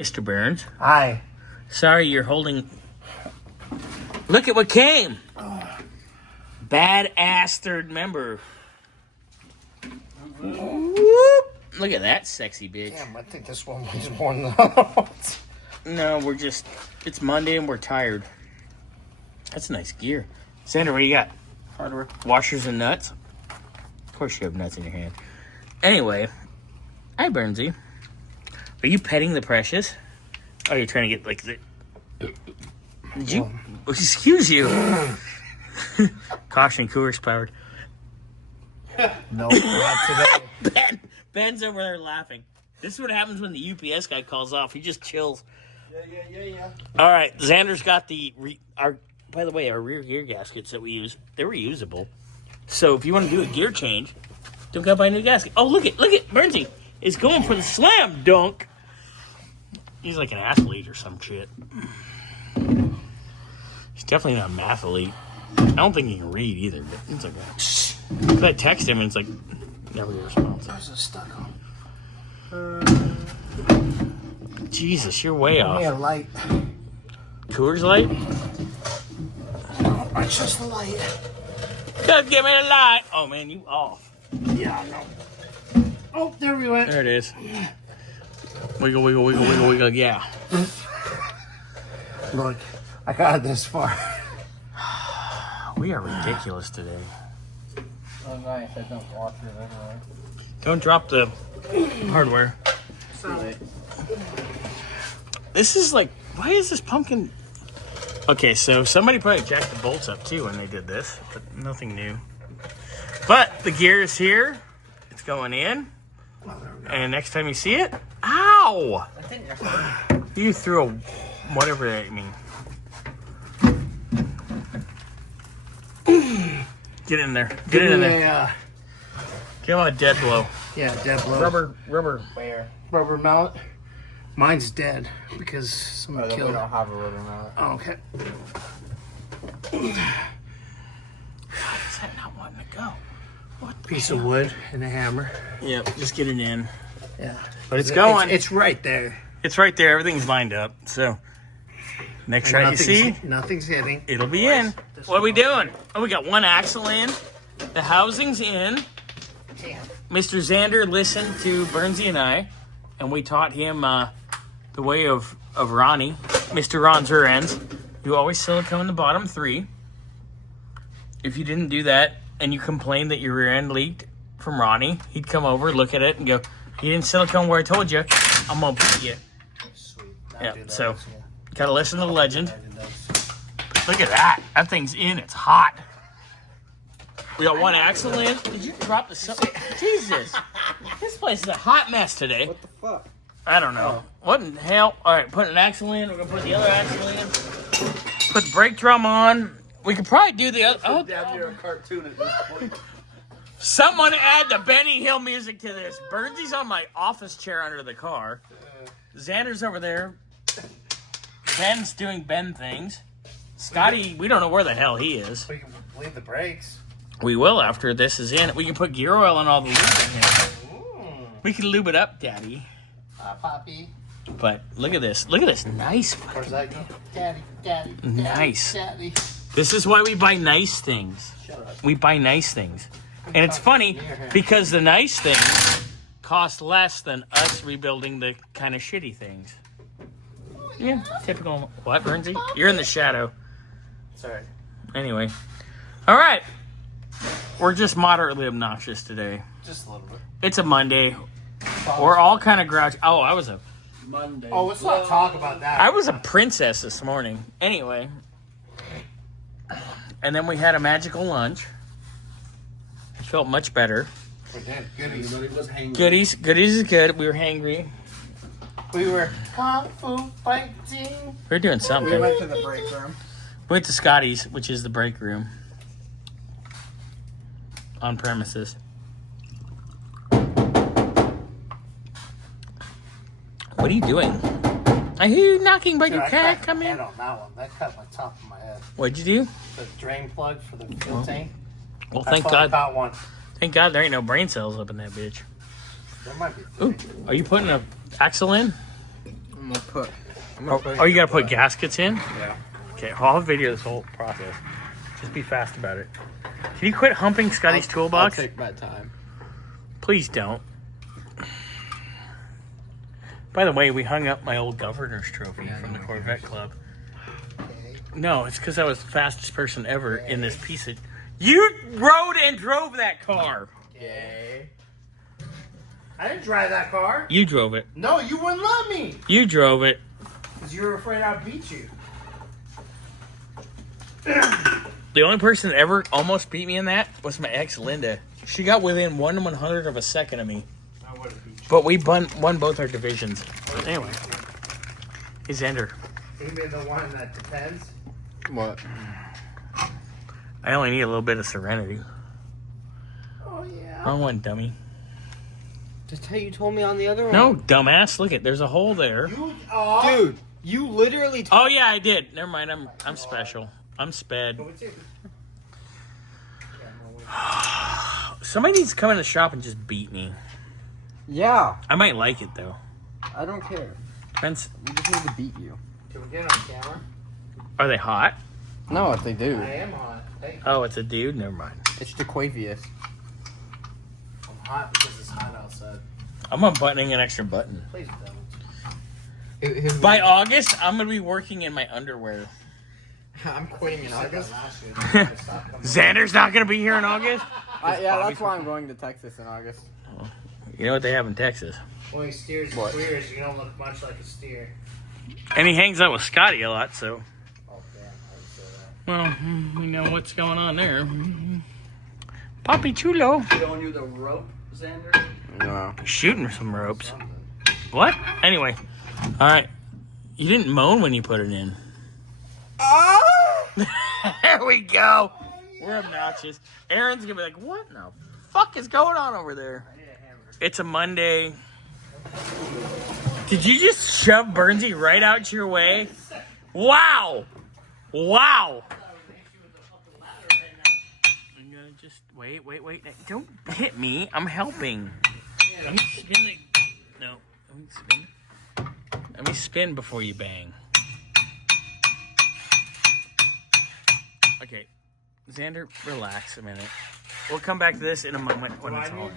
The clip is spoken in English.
Mr. Burns. Hi. Sorry you're holding... Look at what came! Badass third member. Whoop. Look at that sexy bitch. Damn, I think this one weighs more than the other ones. No, we're just... It's Monday and we're tired. That's nice gear. Sandra, what do you got? Hardware. Washers and nuts? Of course you have nuts in your hand. Anyway. Hi, Burnsy. Are you petting the precious? Oh, you're trying to get, like, the... Did you... Excuse you. Caution, Coors powered. No, not today. Ben's over there laughing. This is what happens when the UPS guy calls off. He just chills. Yeah. All right, Xander's got the... By the way, our rear gear gaskets that we use, they're reusable. So if you want to do a gear change, don't go buy a new gasket. Oh, look at Burnsy is going for the slam dunk. He's like an athlete or some shit. He's definitely not a mathlete. I don't think he can read either, but it's like if I text him and it's like never get a response. There's a stuck on. Jesus, you're way off. Give me a light. Coors Light? No, it's just the light. Just give me a light. Oh man, you off. Yeah, I know. Oh, there we went. There it is. Wiggle, wiggle, wiggle, wiggle, wiggle. Yeah. Look, I got it this far. We are ridiculous today. Oh, nice. I don't watch it anyway. Don't drop the hardware. Sorry. This is like, why is this pumpkin? Okay, so somebody probably jacked the bolts up too when they did this, but nothing new. But the gear is here. It's going in. And next time you see it, ow! I think you're fine. You threw a whatever that means. Get in there. Get it in there. Give him a dead blow. Yeah, dead blow. Rubber. Where? Rubber mallet. Mine's dead because somebody killed it. We don't have a rubber mallet. Oh, okay. How is that not wanting to go? What Piece of wood and a hammer. Yep, just get it in. Yeah. But it's going. It's right there. It's right there. Everything's lined up. So next shot you see, nothing's hitting. it'll be in. What are we doing? Oh, we got one axle in. The housing's in. Damn. Mr. Xander listened to Burnsy and I, and we taught him the way of Ronnie. Mr. Ron's rear ends. You always silicone the bottom three. If you didn't do that and you complained that your rear end leaked from Ronnie, he'd come over, look at it, and go, "You didn't silicone where I told you. I'm gonna beat you." Sweet. Yeah. So gotta listen to the legend. Look at that. That thing's in. It's hot. We got one axle in. Did you drop the... Jesus. This place is a hot mess today. What the fuck? I don't know. What in the hell? All right, put an axle in. We're going to put the other axle in. Put the brake drum on. We could probably do the other... Oh, Damn, you're a cartoon at this point. someone add the Benny Hill music to this. Burnsy's on my office chair under the car. Xander's over there. Ben's doing Ben things. Scotty, we don't know where the hell he is. We can leave the brakes. We will after this is in. We can put gear oil and all the lube in here. We can lube it up, Daddy. Poppy. But look at this. Look at this nice Where's fucking... that go? Daddy. Nice. Daddy. This is why we buy nice things. Shut up. We buy nice things. And it's funny because the nice things cost less than us rebuilding the kind of shitty things. Yeah, typical. What, Burnsy? You're in the shadow. Sorry. Anyway. All right. We're just moderately obnoxious today. Just a little bit. It's a Monday. We're all kind of grouchy. Oh, I was a let's not talk about that. I was a princess this morning. Anyway. And then we had a magical lunch. It felt much better. We did. Goodies. Was hangry. Goodies is good. We were hangry. We were kung fu fighting. We were doing something. We went to the break room. We went to Scotty's, which is the break room. On premises. What are you doing? I hear you knocking, but your cat come in. On that one. That cut my top of my head. What'd you do? The drain plug for the fuel tank. Well, thank God. Got one. Thank God there ain't no brain cells up in that bitch. There might be Ooh, three. are you putting a axle in? I'm gonna put. Oh, you gotta put gaskets in? Yeah. Okay, well, I'll video this whole process. Just be fast about it. Can you quit humping Scotty's toolbox? I'll take my time. Please don't. By the way, we hung up my old governor's trophy from the Corvette Club. No, it's because I was the fastest person ever in this piece of... You rode and drove that car. Okay. I didn't drive that car. You drove it. No, you wouldn't let me. You drove it. Because you were afraid I'd beat you. The only person that ever almost beat me in that was my ex, Linda. She got within 1/100th of a second of me. I would have beat you. But we won both our divisions. Anyway. Hey, Xander. Even the one that depends. What? I only need a little bit of serenity. Oh, yeah. Wrong one, dummy. Just how you told me on the other one. No, dumbass. Look it. There's a hole there. Dude, you literally Oh, yeah, I did. Never mind. I'm special. I'm sped. Somebody needs to come in the shop and just beat me. Yeah. I might like it, though. I don't care. Depends. We just need to beat you. Can we get on camera? Are they hot? No, if they do. I am hot. Hey, Oh, it's a dude? Never mind. It's Jaquavius. I'm hot because it's hot outside. I'm unbuttoning an extra button. Please don't. By August, I'm going to be working in my underwear. I'm quitting in August. Xander's not going to be here in August? Yeah, that's why I'm going to Texas in August. You know what they have in Texas? When he steers and clears, you don't look much like a steer. And he hangs out with Scotty a lot, so... Oh, damn. I would say that. Well, we know what's going on there. Papi Chulo. Showing you the rope, Xander? No. Shooting some ropes. What? Anyway. Alright. You didn't moan when you put it in. There we go. We're obnoxious. Aaron's gonna be like, what in the fuck is going on over there? It's a Monday. Did you just shove Bernsey right out your way? Wow. Wow. I'm gonna just wait. Don't hit me. I'm helping. Let me spin the... No. Let me spin before you bang. Okay. Xander, relax a minute. We'll come back to this in a moment when it's all.